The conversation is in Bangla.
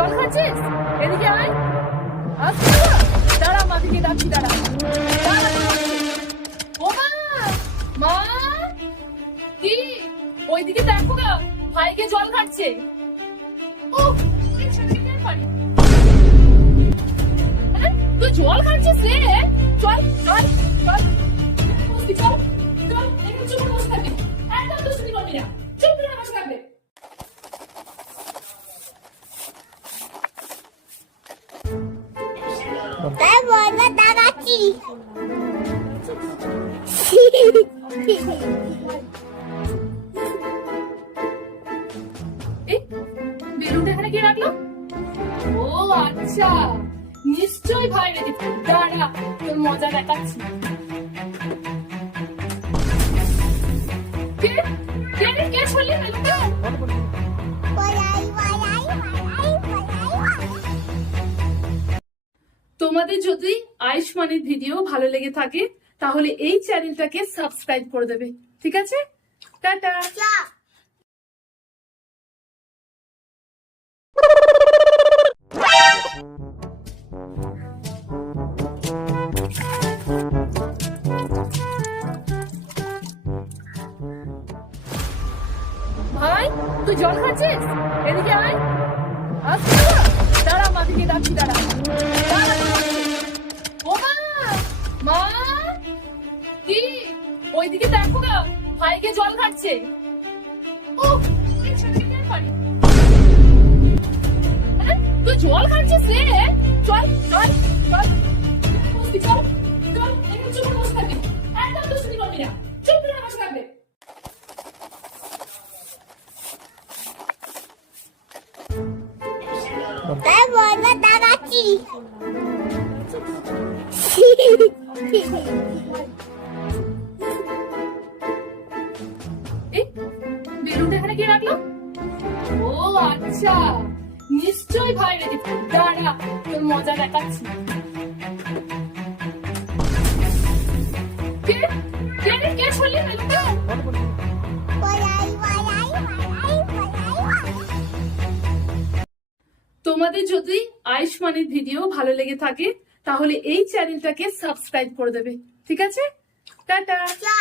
জল খাচ্ছিস? এদিকে আয়। আসছি তো। দাঁড়া, মাদিকে ডাকছি, দাঁড়া। ও মা! মা! কি? ওইদিকে দেখো না, ভাইকে জল খাচ্ছে। উফ, এই ছেলেকে পারি। হ্যাঁ? তুই জল খাচ্ছিস রে? চল চল চল, বসতি চল চল, এখানে চুপ করে বসে থাকবি। একদম দুষ্টুমি করবি না, চুপ করে বসে থাকবে। তাই বলবো দাঁড়াচ্ছি। এই বেলুনটা এখানে কে রাখলো? ও আচ্ছা, নিশ্চয়ই ভাই রেখে। দাঁড়া, তোর মজা দেখাচ্ছি। কে কে কে ছড়লি বেলুনটা? বলাই বলাই বলাই বলাই। তোমাদের যদি আয়ুষ্মানের ভিডিও ভালো লেগে থাকে তাহলে এই চ্যানেলটাকে সাবস্ক্রাইব করে দেবে, ঠিক আছে? টাটা। চা ভাই, তুই জল খাচ্ছিস? এদিকে আয়। আসছি তো। দাঁড়া, মাদিকে ডাকছি, দাঁড়া। ও মা! মা! কি? ওইদিকে দেখো না, ভাইকে জল খাচ্ছে। উফ, এই ছেলেকে পারি। হ্যাঁ? তুই জল খাচ্ছিস রে? চল চল চল, বসতি চল চল, এখানে চুপ করে বসে থাকবি। একদম দুষ্টুমি করবি না, চুপ করে বসে থাকবে। তাই বলবো দাঁড়াচ্ছি। এই বেলুনটা এখানে কে রাখলো? ও আচ্ছা, নিশ্চয়ই ভাই রেখে। দাঁড়া, তোর মজা দেখাচ্ছি। কে কে কে ছড়লি বেলুনটা? বলাই বলাই বলাই বলাই। তোমাদের যদি আয়ুষ্মানের ভিডিও ভালো লেগে থাকে তাহলে এই চ্যানেলটাকে সাবস্ক্রাইব করে দেবে, ঠিক আছে? টাটা। চা